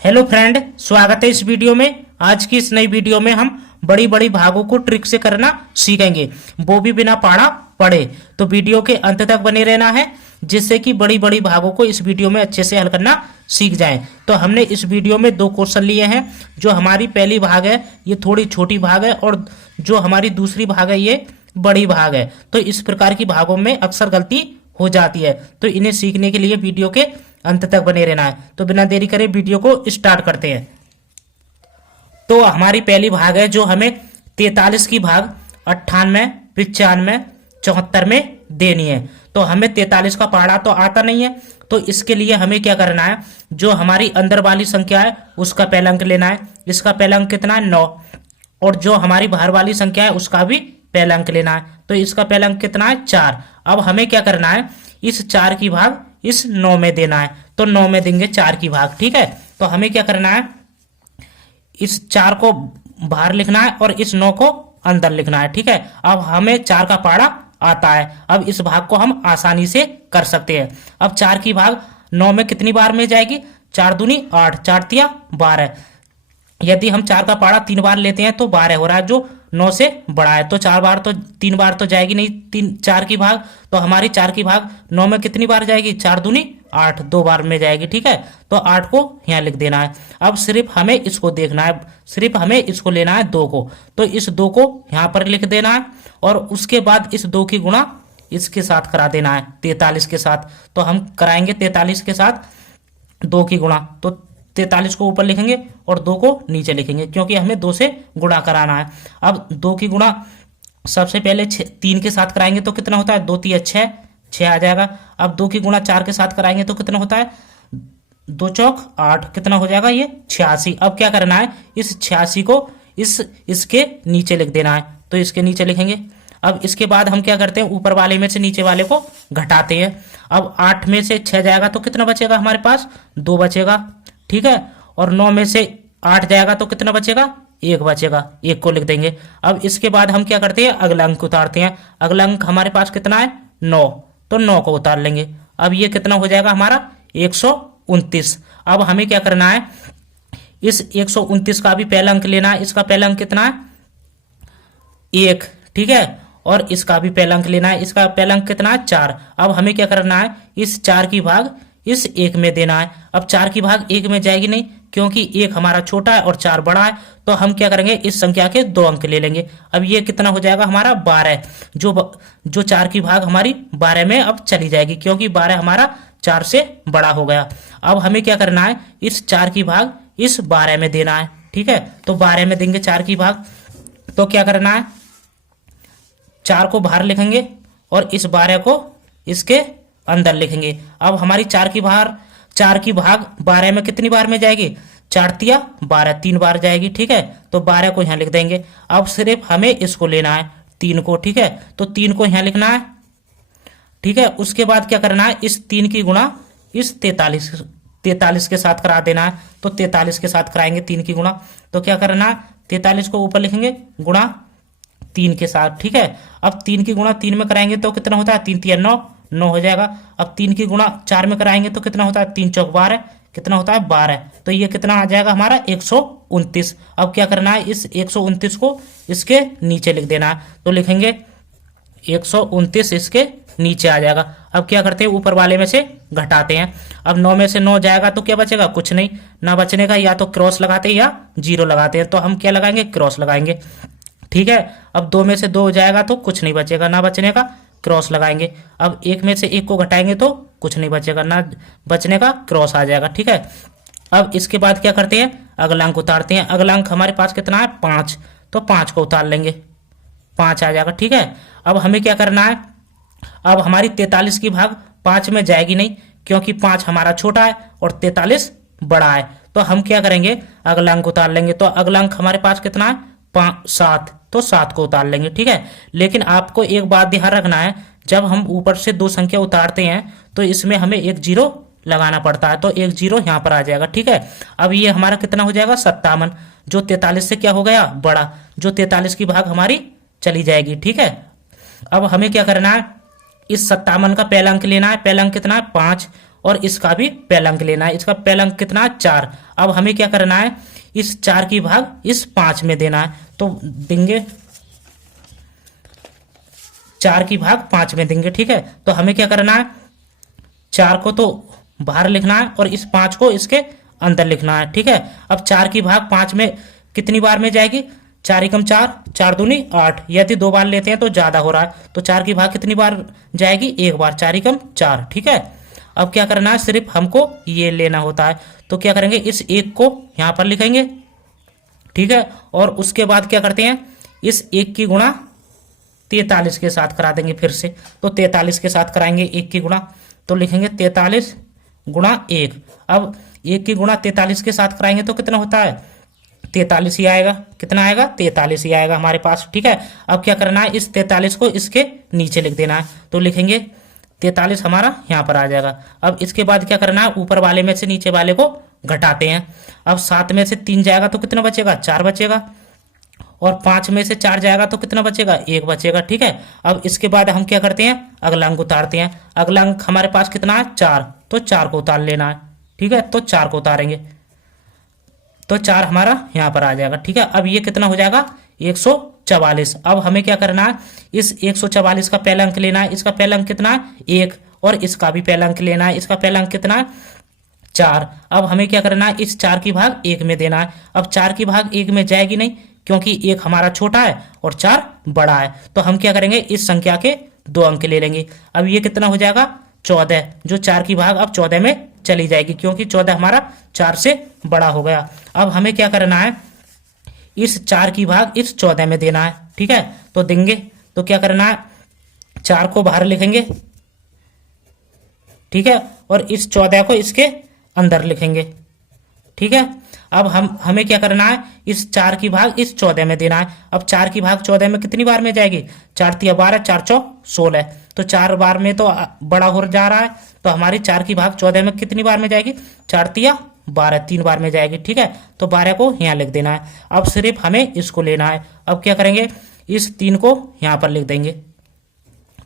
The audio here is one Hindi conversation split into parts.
हेलो फ्रेंड, स्वागत है इस वीडियो में। आज की इस नई वीडियो में हम बड़ी बड़ी भागों को ट्रिक से करना सीखेंगे, वो भी बिना पढ़ा पढ़े। तो वीडियो के अंत तक बने रहना है, जिससे कि बड़ी बड़ी भागों को इस वीडियो में अच्छे से हल करना सीख जाएं। तो हमने इस वीडियो में 2 क्वेश्चन लिए हैं। जो हमारी पहली भाग है ये थोड़ी छोटी भाग है, और जो हमारी दूसरी भाग है ये बड़ी भाग है। तो इस प्रकार की भागों में अक्सर गलती हो जाती है, तो इन्हें सीखने के लिए वीडियो के अंत तक बने रहना है। तो बिना देरी करे वीडियो को स्टार्ट करते हैं। तो हमारी पहली भाग है जो हमें 43 की भाग 98, 95, 74 में देनी है। तो हमें 43 का पहाड़ा तो आता नहीं है, तो इसके लिए हमें क्या करना है, जो हमारी अंदर वाली संख्या है उसका पहला अंक लेना है। इसका पहला अंक कितना है? 9। और जो हमारी बाहर वाली संख्या है उसका भी पहला अंक लेना है। तो इसका पहला अंक कितना है? 4। अब हमें क्या करना है, इस 4 की भाग इस 9 में देना है। तो 9 में देंगे 4 की भाग। ठीक है, तो हमें क्या करना है, इस 4 को बाहर लिखना है और इस 9 को अंदर लिखना है। ठीक है, अब हमें 4 का पहाड़ा आता है। अब इस भाग को हम आसानी से कर सकते हैं। अब 4 की भाग 9 में कितनी बार में जाएगी? 4 दूनी 8, 4 तिया 12। यदि हम 4 का पहाड़ा 3 बार लेते हैं तो 12 हो रहा है, जो 9 से बड़ा है। तो 4 बार तो 3 बार तो जाएगी नहीं 4 की भाग। तो हमारी 4 की भाग 9 में कितनी बार जाएगी? 4 दूनी 8, 2 बार में जाएगी। ठीक है, तो 8 को यहाँ लिख देना है। अब सिर्फ हमें इसको देखना है, सिर्फ हमें इसको लेना है 2 को। तो इस 2 को यहाँ पर लिख देना है, और उसके बाद इस 2 की गुणा इसके साथ करा देना है, 43 के साथ। तो हम कराएंगे 43 के साथ 2 की गुणा। तो 43 को ऊपर लिखेंगे और 2 को नीचे लिखेंगे, क्योंकि हमें 2 से गुणा कराना है। अब 2 की गुणा सबसे पहले 3 के साथ कराएंगे तो कितना होता है? 2 तिया 6, 6 आ जाएगा। अब 2 की गुणा 4 के साथ कराएंगे तो कितना होता है? 2 चौक 8, कितना हो जाएगा? ये 86। अब क्या करना है, इस 86 को इसके नीचे लिख देना है। तो इसके नीचे लिखेंगे। अब इसके बाद हम क्या करते हैं, ऊपर वाले में से नीचे वाले को घटाते हैं। अब 8 में से 6 जाएगा तो कितना बचेगा हमारे पास? 2 बचेगा। ठीक है, और 9 में से 8 जाएगा तो कितना बचेगा? 1 बचेगा, 1 को लिख देंगे। अब इसके बाद हम क्या करते हैं, अगला अंक उतारते हैं। अगला अंक हमारे पास कितना है? 9। तो 9 को उतार लेंगे। अब ये कितना हो जाएगा हमारा? 129। अब हमें क्या करना है, इस 129 का भी पहला अंक लेना है। इसका पहला अंक कितना है? 1। ठीक है, और इसका भी पहला अंक लेना है। इसका पहला अंक कितना है? 4। अब हमें क्या करना है, इस 4 की भाग इस 1 में देना है। अब 4 की भाग 1 में जाएगी नहीं, क्योंकि 1 हमारा छोटा है और 4 बड़ा है। तो हम क्या करेंगे, इस संख्या के 2 अंक ले लेंगे। अब ये कितना हो जाएगा हमारा? 12। जो 4 की भाग हमारी 12 में अब चली जाएगी, क्योंकि 12 हमारा 4 से बड़ा हो गया। अब हमें क्या करना है, इस 4 की भाग इस 12 में देना है। ठीक है, तो 12 में देंगे 4 की भाग। तो क्या करना है, 4 को बाहर लिखेंगे और इस 12 को इसके अंदर लिखेंगे। अब हमारी 4 की भाग 12 में कितनी बार में जाएगी? 4 तिया 12, 3 बार जाएगी। ठीक है, तो 12 को यहाँ लिख देंगे। अब सिर्फ हमें इसको लेना है, 3 को। ठीक है, तो 3 को यहाँ लिखना है। ठीक है, उसके बाद क्या करना है, इस 3 की गुणा इस 43 के साथ करा देना है। तो 43 के साथ कराएंगे 3 की गुणा। तो क्या करना है, 43 को ऊपर लिखेंगे गुणा 3 के साथ। ठीक है, अब 3 की गुणा 3 में कराएंगे तो कितना होता है? 3 तिया 9, 9 हो जाएगा। अब 3 की गुणा 4 में कराएंगे तो कितना होता है? 3 चौक 12, कितना होता है? 12। तो ये कितना आ जाएगा हमारा? 129। अब क्या करना है, इस 129 को इसके नीचे लिख देना है। तो लिखेंगे 129 इसके नीचे आ जाएगा। अब क्या करते हैं, ऊपर वाले में से घटाते हैं। अब 9 में से 9 जाएगा तो क्या बचेगा? कुछ नहीं। ना बचने का या तो क्रॉस लगाते हैं या 0 लगाते हैं। तो हम क्या लगाएंगे? क्रॉस लगाएंगे। ठीक है, अब 2 में से 2 जाएगा तो कुछ नहीं बचेगा, ना बचने का क्रॉस लगाएंगे। अब 1 में से 1 को घटाएंगे तो कुछ नहीं बचेगा, ना बचने का क्रॉस आ जाएगा। ठीक है, अब इसके बाद क्या करते हैं, अगला अंक उतारते हैं। अगला अंक हमारे पास कितना है? 5। तो 5 को उतार लेंगे, 5 आ जाएगा। ठीक है, अब हमें क्या करना है, अब हमारी 43 की भाग 5 में जाएगी नहीं, क्योंकि 5 हमारा छोटा है और 43 बड़ा है। तो हम क्या करेंगे, अगला अंक उतार लेंगे। तो अगला अंक हमारे पास कितना है? 7। तो 7 को उतार लेंगे। ठीक है, लेकिन आपको एक बात ध्यान रखना है, जब हम ऊपर से 2 संख्या उतारते हैं तो इसमें हमें एक 0 लगाना पड़ता है। तो एक 0 यहाँ पर आ जाएगा। ठीक है, अब ये हमारा कितना हो जाएगा? 57, जो 43 से क्या हो गया? बड़ा, जो 43 की भाग हमारी चली जाएगी। ठीक है, अब हमें क्या करना है, इस 57 का पहला अंक लेना है। पहला अंक कितना है? 5। और इसका भी पहला अंक लेना है। इसका पहला अंक कितना है? 4। अब हमें क्या करना है, इस 4 की भाग इस 5 में देना है। तो देंगे 4 की भाग 5 में देंगे, ठीक है। तो हमें क्या करना है, 4 को तो बाहर लिखना है और इस 5 को इसके अंदर लिखना है, ठीक है। अब 4 की भाग 5 में कितनी बार में जाएगी, 4 एकम 4, 4 दूनी 8। यदि 2 बार लेते हैं तो ज्यादा हो रहा है, तो 4 की भाग कितनी बार जाएगी, 1 बार, 4 एकम 4, ठीक है। अब क्या करना है, सिर्फ हमको ये लेना होता है। तो क्या करेंगे, इस 1 को यहां पर लिखेंगे, ठीक है। और उसके बाद क्या करते हैं, इस 1 की गुणा 43 के साथ करा देंगे फिर से। तो 43 के साथ कराएंगे 1 की गुणा, तो लिखेंगे 43 गुणा 1। अब 1 की गुणा 43 के साथ कराएंगे तो कितना होता है, 43 ही आएगा। कितना आएगा, 43 ही आएगा हमारे पास, ठीक है। अब क्या करना है, इस 43 को इसके नीचे लिख देना है। तो लिखेंगे 43 हमारा यहाँ पर आ जाएगा। अब इसके बाद क्या करना है, ऊपर वाले में से नीचे वाले को घटाते हैं। अब 7 में से 3 जाएगा तो कितना बचेगा, 4 बचेगा। और 5 में से 4 जाएगा तो कितना बचेगा, 1 बचेगा, ठीक है। अब इसके बाद हम क्या करते हैं, अगला अंक उतारते हैं। अगला अंक हमारे पास कितना है, 4, तो 4 को उतार लेना है, ठीक है। तो 4 को उतारेंगे तो 4 हमारा यहाँ पर आ जाएगा, ठीक है। अब ये कितना हो जाएगा, 144। अब हमें क्या करना है, इस 144 का पहला अंक लेना है। इसका पहला अंक कितना है, 1, और इसका भी पहला अंक लेना है। इसका पहला अंक कितना है, 4। अब हमें क्या करना है, इस 4 की भाग 1 में देना है। अब 4 की भाग 1 में जाएगी नहीं, क्योंकि 1 हमारा छोटा है और 4 बड़ा है। तो हम क्या करेंगे, इस संख्या के 2 अंक ले लेंगे। अब ये कितना हो जाएगा, 14, जो 4 की भाग अब 14 में चली जाएगी, क्योंकि 14 हमारा 4 से बड़ा हो गया। अब हमें क्या करना है, इस 4 की भाग इस 14 में देना है, ठीक है। तो देंगे, तो क्या करना है, 4 को बाहर लिखेंगे, ठीक है, और इस 14 को इसके अंदर लिखेंगे, ठीक है। अब हमें क्या करना है, इस 4 की भाग इस 14 में देना है। अब 4 की भाग 14 में कितनी बार में जाएगी, 4 तिया 12, 4 चौ 16। तो 4 बार में तो बड़ा हो जा रहा है, तो हमारी 4 की भाग 14 में कितनी बार में जाएगी, 4 तिया 12, 3 बार में जाएगी, ठीक है। तो 12 को यहाँ लिख देना है। अब सिर्फ हमें इसको लेना है। अब क्या करेंगे, इस 3 को यहाँ पर लिख देंगे,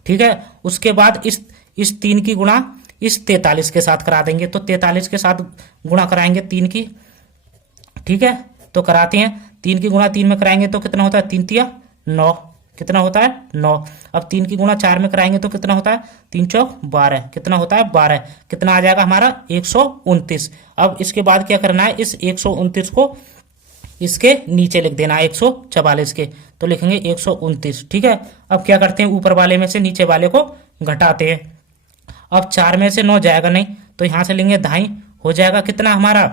ठीक है। उसके बाद इस 3 की गुणा इस 43 के साथ करा देंगे। तो 43 के साथ गुणा कराएंगे 3 की, ठीक है। तो कराते हैं, 3 की गुणा 3 में कराएंगे तो कितना होता है, 3 तिया 9। कितना होता है, 9। अब 3 की गुणा 4 में कराएंगे तो कितना होता है, 3 चौक 12। कितना होता है, 12। कितना आ जाएगा हमारा, 129। अब इसके बाद क्या करना है, इस 129 को इसके नीचे लिख देना है, 144 के। तो लिखेंगे 129, ठीक है। अब क्या करते हैं, ऊपर वाले में से नीचे वाले को घटाते हैं। अब 4 में से 9 जाएगा नहीं, तो यहां से लेंगे धाई, हो जाएगा कितना हमारा,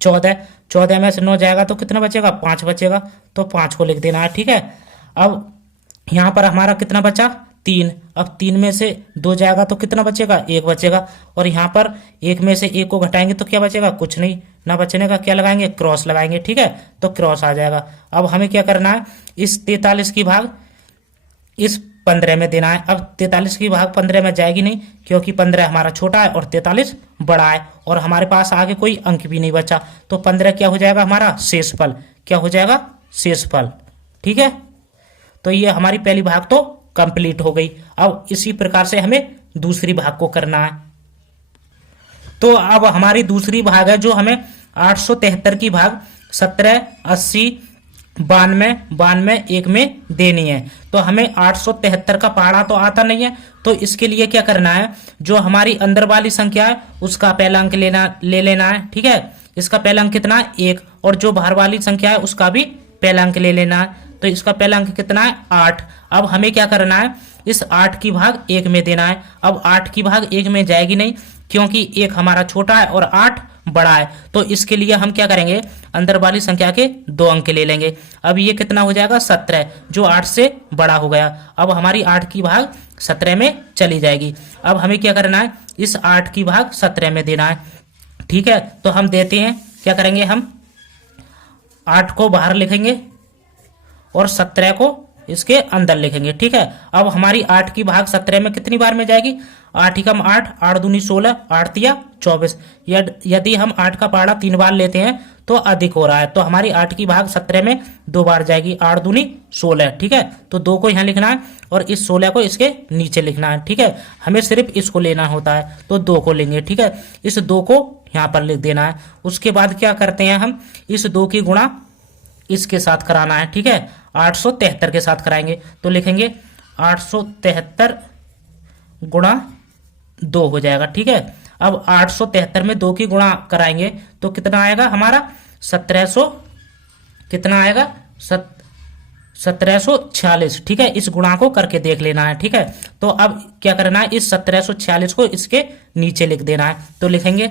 14। 14 में से 9 जाएगा तो कितना बचेगा, 5 बचेगा। तो 5 को लिख देना है, ठीक है। अब यहां पर हमारा कितना बचा, 3। अब 3 में से 2 जाएगा तो कितना बचेगा, 1 बचेगा। और यहाँ पर 1 में से 1 को घटाएंगे तो क्या बचेगा, कुछ नहीं। ना बचने का क्या लगाएंगे, क्रॉस लगाएंगे, ठीक है। तो क्रॉस आ जाएगा। अब हमें क्या करना है, इस 43 की भाग इस 15 में देना है। अब 43 की भाग 15 में जाएगी नहीं, क्योंकि 15 हमारा छोटा है और 43 बड़ा है, और हमारे पास आगे कोई अंक भी नहीं बचा। तो 15 क्या हो जाएगा हमारा, शेषफल। क्या हो जाएगा, शेषफल, ठीक है। तो ये हमारी पहली भाग तो कंप्लीट हो गई। अब इसी प्रकार से हमें दूसरी भाग को करना है। तो अब हमारी दूसरी भाग है, जो हमें 873 की भाग 17, 80, 92 1 में देनी है। तो हमें 873 का पहाड़ा तो आता नहीं है, तो इसके लिए क्या करना है, जो हमारी अंदर वाली संख्या है उसका पहला अंक ले लेना है, ठीक है। इसका पहला अंक कितना है, 1, और जो बाहर वाली संख्या है उसका भी पहला अंक ले लेना है। तो इसका पहला अंक कितना है, 8। अब हमें क्या करना है, इस 8 की भाग 1 में देना है। अब 8 की भाग 1 में जाएगी नहीं, क्योंकि 1 हमारा छोटा है और 8 बड़ा है। तो इसके लिए हम क्या करेंगे, अंदर वाली संख्या के 2 अंक ले लेंगे। अब ये कितना हो जाएगा, 17, जो 8 से बड़ा हो गया। अब हमारी 8 की भाग 17 में चली जाएगी। अब हमें क्या करना है, इस 8 की भाग 17 में देना है, ठीक है। तो हम देते हैं, क्या करेंगे, हम 8 को बाहर लिखेंगे और 17 को इसके अंदर लिखेंगे, ठीक है। अब हमारी 8 की भाग 17 में कितनी बार में जाएगी, 8 एकम 8, 8 दूनी 16, 8 तिया 24। यदि हम 8 का पहाड़ा 3 बार लेते हैं तो अधिक हो रहा है, तो हमारी 8 की भाग 17 में 2 बार जाएगी, 8 दूनी 16, ठीक है। तो 2 को यहाँ लिखना है और इस 16 को इसके नीचे लिखना है, ठीक है। हमें सिर्फ इसको लेना होता है, तो 2 को लेंगे, ठीक है। इस 2 को यहाँ पर लिख देना है। उसके बाद क्या करते हैं हम, इस 2 की गुणा इसके साथ कराना है, ठीक है, 873 के साथ कराएंगे। तो लिखेंगे 873 गुणा 2 हो जाएगा, ठीक है। अब 873 में 2 की गुणा कराएंगे तो कितना आएगा हमारा 1700, कितना आएगा 1746, ठीक है। इस गुणा को करके देख लेना है, ठीक है। तो अब क्या करना है, इस 1746 को इसके नीचे लिख देना है। तो लिखेंगे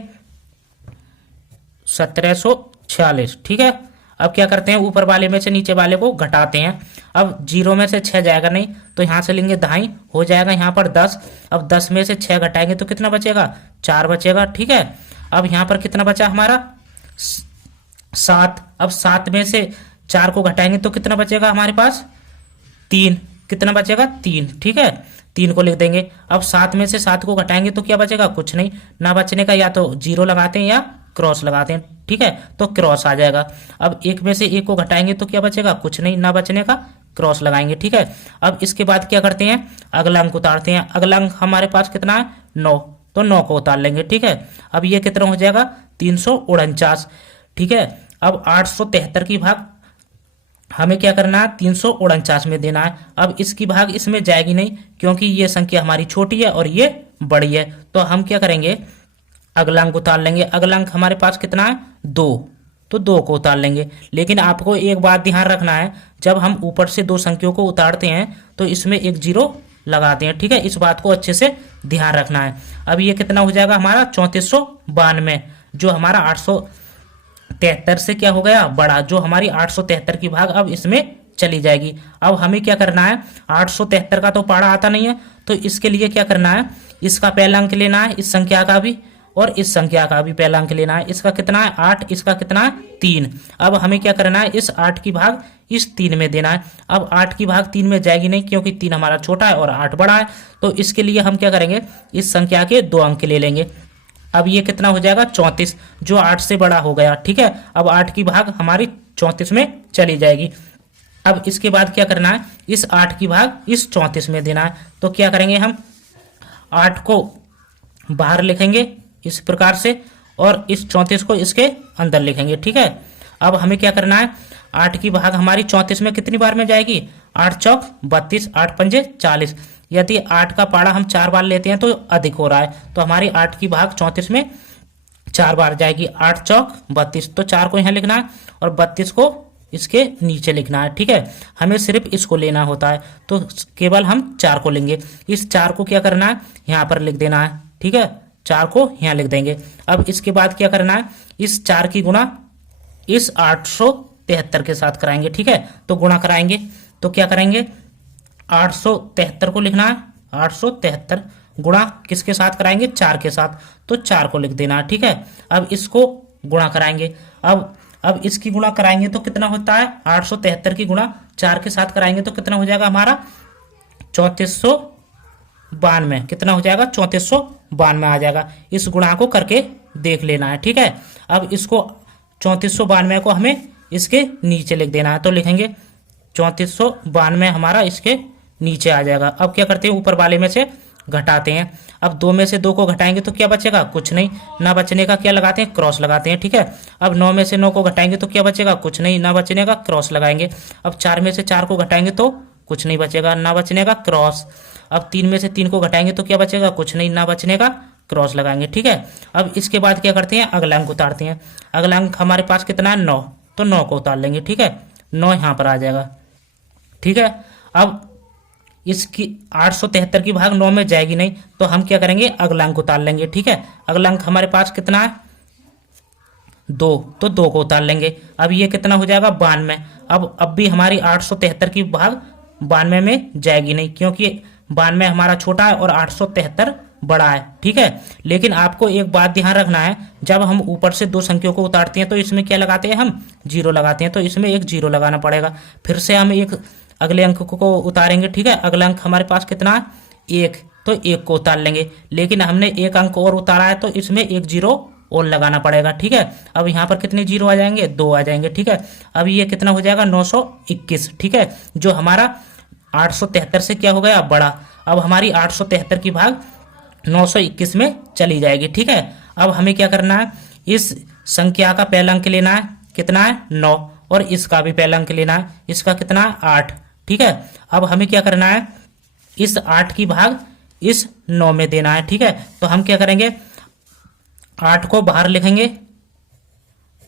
1746, ठीक है। अब क्या करते हैं, ऊपर वाले में से नीचे वाले को घटाते हैं। अब 0 में से 6 जाएगा नहीं, तो यहाँ से लेंगे दाई, हो जाएगा यहाँ पर 10। अब 10 में से 6 घटाएंगे तो कितना बचेगा, 4 बचेगा, ठीक है। अब यहाँ पर कितना बचा हमारा 7। अब 7 में से 4 को घटाएंगे तो कितना बचेगा हमारे पास 3, कितना बचेगा 3, ठीक है, 3 को लिख देंगे। अब 7 में से 7 को घटाएंगे तो क्या बचेगा, कुछ नहीं, ना बचने का या तो 0 लगाते हैं या क्रॉस लगाते हैं, ठीक है, तो क्रॉस आ जाएगा। अब 1 में से 1 को घटाएंगे तो क्या बचेगा, कुछ नहीं, ना बचने का क्रॉस लगाएंगे, ठीक है। अब इसके बाद क्या करते हैं, अगला अंक उतारते हैं। अगला अंक हमारे पास कितना है 9, तो 9 को उतार लेंगे, ठीक है। अब ये कितना हो जाएगा 349, ठीक है। अब 873 की भाग हमें क्या करना है 349 में देना है। अब इसकी भाग इसमें जाएगी नहीं क्योंकि ये संख्या हमारी छोटी है और ये बड़ी है, तो हम क्या करेंगे अगला अंक उतार लेंगे। अगला अंक हमारे पास कितना है 2, तो 2 को उतार लेंगे। लेकिन आपको एक बात ध्यान रखना है, जब हम ऊपर से 2 संख्याओं को उतारते हैं तो इसमें एक 0 लगाते हैं, ठीक है, इस बात को अच्छे से ध्यान रखना है। अब ये कितना हो जाएगा हमारा 3492, जो हमारा 873 से क्या हो गया बड़ा, जो हमारी 873 की भाग अब इसमें चली जाएगी। अब हमें क्या करना है, 873 का तो पाड़ा आता नहीं है, तो इसके लिए क्या करना है, इसका पहला अंक लेना है, इस संख्या का भी और इस संख्या का भी पहला अंक लेना है। इसका कितना है 8, इसका कितना है 3। अब हमें क्या करना है, इस 8 की भाग इस 3 में देना है। अब 8 की भाग 3 में जाएगी नहीं क्योंकि 3 हमारा छोटा है और 8 बड़ा है, तो इसके लिए हम क्या करेंगे, इस संख्या के 2 अंक ले लेंगे। अब ये कितना हो जाएगा 34, जो 8 से बड़ा हो गया, ठीक है। अब 8 की भाग हमारी 34 में चली जाएगी। अब इसके बाद क्या करना है, इस 8 की भाग इस 34 में देना है। तो क्या करेंगे, हम 8 को बाहर लिखेंगे इस प्रकार से और इस 34 को इसके अंदर लिखेंगे, ठीक है। अब हमें क्या करना है, 8 की भाग हमारी 34 में कितनी बार में जाएगी, 8 चौक 32, 8 पंजे 40। यदि 8 का पाड़ा हम 4 बार लेते हैं तो अधिक हो रहा है, तो हमारी 8 की भाग 34 में 4 बार जाएगी, 8 चौक 32, तो 4 को यहाँ लिखना है और 32 को इसके नीचे लिखना है, ठीक है। हमें सिर्फ इसको लेना होता है, तो केवल हम 4 को लेंगे। इस 4 को क्या करना है, यहाँ पर लिख देना है, ठीक है, 4 को यहाँ लिख देंगे। अब इसके बाद क्या करना है, इस 4 की गुणा इस 873 के साथ कराएंगे, ठीक है। तो गुणा कराएंगे तो क्या करेंगे, 873 को लिखना है, 873 गुणा किसके साथ कराएंगे, 4 के साथ, तो 4 को लिख देना है, ठीक है। अब इसको गुणा कराएंगे। अब इसकी गुणा कराएंगे तो कितना होता है, 873 की गुणा 4 के साथ कराएंगे तो कितना हो जाएगा हमारा 3492, कितना हो जाएगा 3492 आ जाएगा। इस गुणा को करके देख लेना है, ठीक है। अब इसको 3492 को हमें इसके नीचे लिख देना है, तो लिखेंगे 3492 हमारा इसके नीचे आ जाएगा। अब क्या करते हैं, ऊपर वाले में से घटाते हैं। अब 2 में से 2 को घटाएंगे तो क्या बचेगा, कुछ नहीं, ना बचने का क्या लगाते हैं, क्रॉस लगाते हैं, ठीक है। अब 9 में से 9 को घटाएंगे तो क्या बचेगा, कुछ नहीं, ना बचने का क्रॉस लगाएंगे। अब 4 में से 4 को घटाएंगे तो कुछ नहीं बचेगा, ना बचने का क्रॉस। अब 3 में से 3 को घटाएंगे तो क्या बचेगा, कुछ नहीं, ना बचने का क्रॉस लगाएंगे, ठीक है। अब इसके बाद क्या करते हैं, अगला अंक उतारते हैं। अगला अंक हमारे पास कितना है 9, तो 9 को उतार लेंगे, ठीक है, 9 यहाँ पर आ जाएगा, ठीक है। अब इसकी 873 की भाग 9 में जाएगी नहीं, तो हम क्या करेंगे, अगला अंक उतार लेंगे, ठीक है। अगला अंक हमारे पास कितना है 2, तो 2 को उतार लेंगे। अब ये कितना हो जाएगा 92। अब भी हमारी 873 की भाग 92 में जाएगी नहीं क्योंकि 92 हमारा छोटा है और 873 बड़ा है, ठीक है। लेकिन आपको एक बात ध्यान रखना है, जब हम ऊपर से 2 संख्याओं को उतारते हैं तो इसमें क्या लगाते हैं, हम 0 लगाते हैं, तो इसमें एक 0 लगाना पड़ेगा। फिर से हम एक अगले अंक को उतारेंगे, ठीक है। अगला अंक हमारे पास कितना है 1, तो 1 को उतार लेंगे। लेकिन हमने एक अंक और उतारा है तो इसमें एक 0 और लगाना पड़ेगा, ठीक है। अब यहाँ पर कितने 0 आ जाएंगे, 2 आ जाएंगे, ठीक है। अब ये कितना हो जाएगा 921, ठीक है, जो हमारा 873 से क्या हो गया बड़ा। अब हमारी 873 की भाग 921 में चली जाएगी, ठीक है। अब हमें क्या करना है, इस संख्या का पहला अंक लेना है, कितना है 9, और इसका भी पहला अंक लेना है, इसका कितना है 8। ठीक है, अब हमें क्या करना है, इस 8 की भाग इस 9 में देना है। ठीक है, तो हम क्या करेंगे, 8 को बाहर लिखेंगे,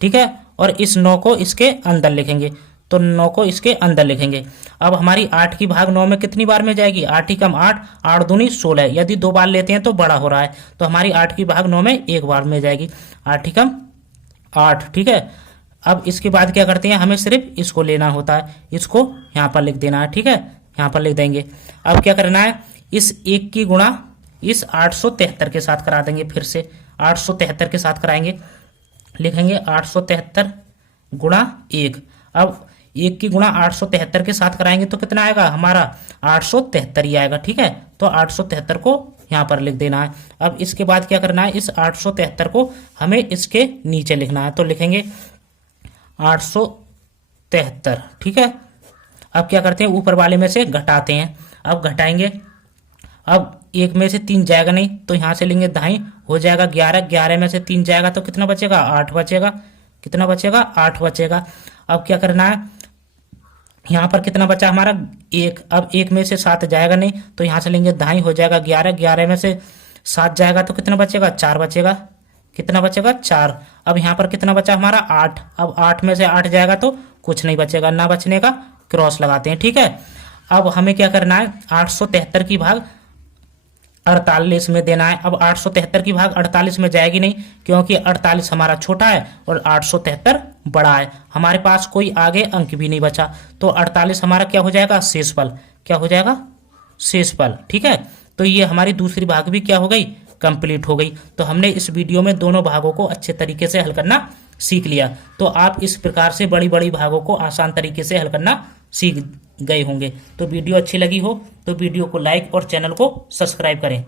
ठीक है, और इस 9 को इसके अंदर लिखेंगे, तो 9 को इसके अंदर लिखेंगे। अब हमारी 8 की भाग 9 में कितनी बार में जाएगी, 8 ही कम 8, 8 दूनी 16। यदि 2 बार लेते हैं तो बड़ा हो रहा है, तो हमारी 8 की भाग 9 में एक बार में जाएगी, 8 ही कम 8। ठीक है, अब इसके बाद क्या करते हैं, हमें सिर्फ इसको लेना होता है, इसको यहाँ पर लिख देना है। ठीक है, यहाँ पर लिख देंगे। अब क्या करना है, इस 1 की गुणा इस 873 के साथ करा देंगे, फिर से 873 के साथ कराएंगे, लिखेंगे 873 गुणा 1। अब 1 की गुणा 873 के साथ कराएंगे तो कितना आएगा, हमारा 873 ही आएगा। ठीक है, तो 873 को यहाँ पर लिख देना है। अब इसके बाद क्या करना है, इस 873 को हमें इसके नीचे लिखना है, तो लिखेंगे 873। ठीक है, अब क्या करते हैं, ऊपर वाले में से घटाते हैं। अब घटाएंगे, अब 1 में से 3 जाएगा नहीं, तो यहाँ से लेंगे दाई, हो जाएगा 11, 11 में से 3 जाएगा तो कितना बचेगा, 8 बचेगा। कितना बचेगा, 8 बचेगा। अब क्या करना है, यहाँ पर कितना बचा हमारा 1, अब 1 में से 7 जाएगा नहीं, तो यहाँ से लेंगे दाई, हो जाएगा 11, 11 में से 7 जाएगा तो कितना बचेगा, 4 बचेगा। कितना बचेगा, 4। अब यहाँ पर कितना बचा हमारा 8, अब 8 में से 8 जाएगा तो कुछ नहीं बचेगा, ना बचने का क्रॉस लगाते हैं। ठीक है, अब हमें क्या करना है, 873 की भाग 48 में देना है। अब 873 की भाग 48 में जाएगी नहीं, क्योंकि 48 हमारा छोटा है और 873 बड़ा है, हमारे पास कोई आगे अंक भी नहीं बचा, तो 48 हमारा क्या हो जाएगा, शेषफल। क्या हो जाएगा, शेषफल। ठीक है, तो ये हमारी दूसरी भाग भी क्या हो गई, कंप्लीट हो गई। तो हमने इस वीडियो में दोनों भागों को अच्छे तरीके से हल करना सीख लिया। तो आप इस प्रकार से बड़ी बड़ी भागों को आसान तरीके से हल करना सीख गए होंगे। तो वीडियो अच्छी लगी हो तो वीडियो को लाइक और चैनल को सब्सक्राइब करें।